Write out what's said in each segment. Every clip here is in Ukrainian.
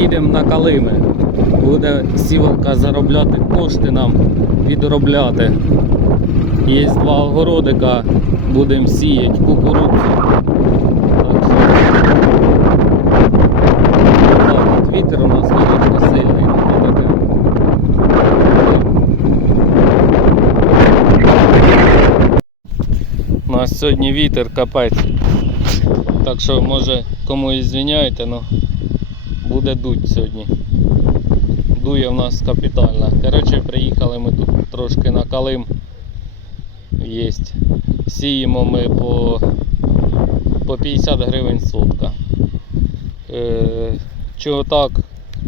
їдемо на Калими. Буде сівалка заробляти кошти нам, відробляти. Є два огородика, будемо сіяти кукурудзу. Вітер у нас, звісно, сильний, ну. У нас сьогодні вітер капець. Так що може кому і звиняйте, але буде дуть сьогодні. Дує в нас капітально. Коротше, приїхали ми тут трошки на Калим. Єсть. Сіємо ми по, по 50 гривень сотка. Е, чого так?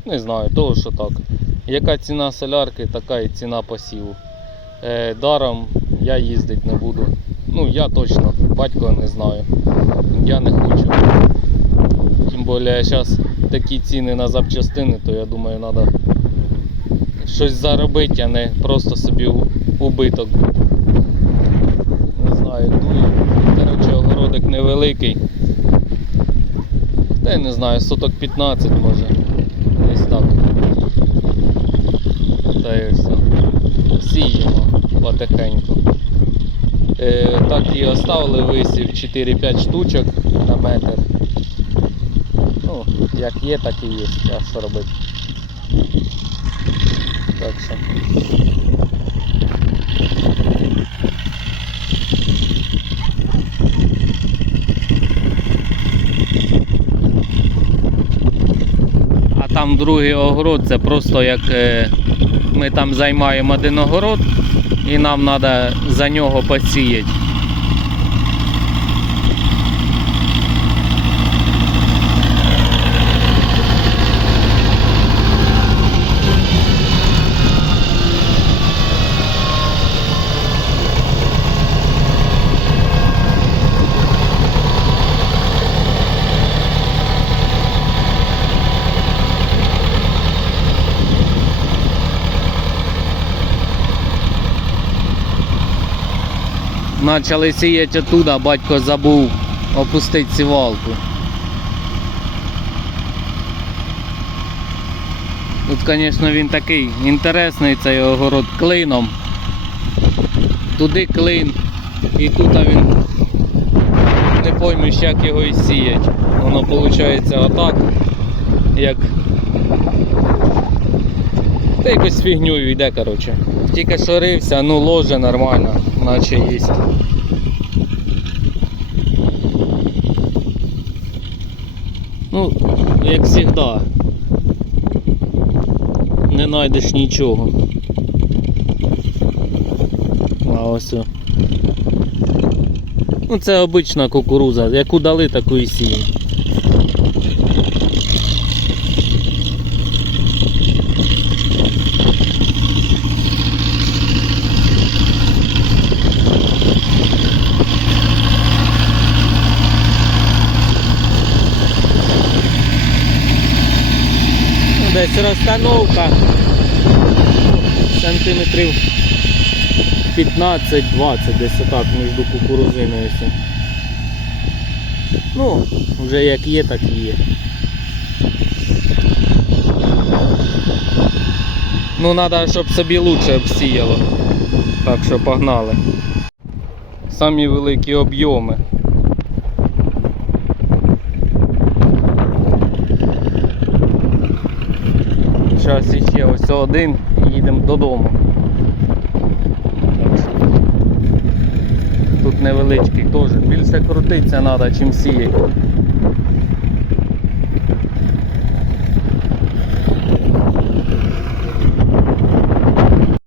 Не знаю, того що так. Яка ціна солярки, така і ціна посіву. Е, даром я їздити не буду. Ну, я точно, батько не знаю. Я не хочу. Тим більше зараз такі ціни на запчастини, то я думаю, треба щось заробити, а не просто собі убиток. Не знаю, дує. Коротше, огородик невеликий. Та я не знаю, соток 15 може. Десь так. Та і все. Сіємо потихеньку. Е, так і оставили висів 4-5 штучок на метр. Як є, так і є. А що робити? Так що. А там другий огород, це просто як е, ми там займаємо один огород і нам треба за нього посіяти. Почали сіяти оттуда, батько забув опустити сівалку. Тут, звісно, він такий інтересний цей огород клином. Туди клин і тут він не поймеш, як його і сіять. Воно виходить отак, як та якось фігньою йде, коротше. Тільки що ну ложе нормально, наче є. Ну, як завжди. Не знайдеш нічого. А ось. Ну це обична кукуруза, яку дали, таку і сіємо. Десь розстановка сантиметрів 15-20 десь отак між кукурузиною. Ну, вже як є, так і є. Ну, треба, щоб собі лучше обсіяло. Так що погнали. Самі великі об'єми. Зараз ще ось один і їдемо додому. Тут невеличкий теж. Більше крутитися треба, чим сіяти.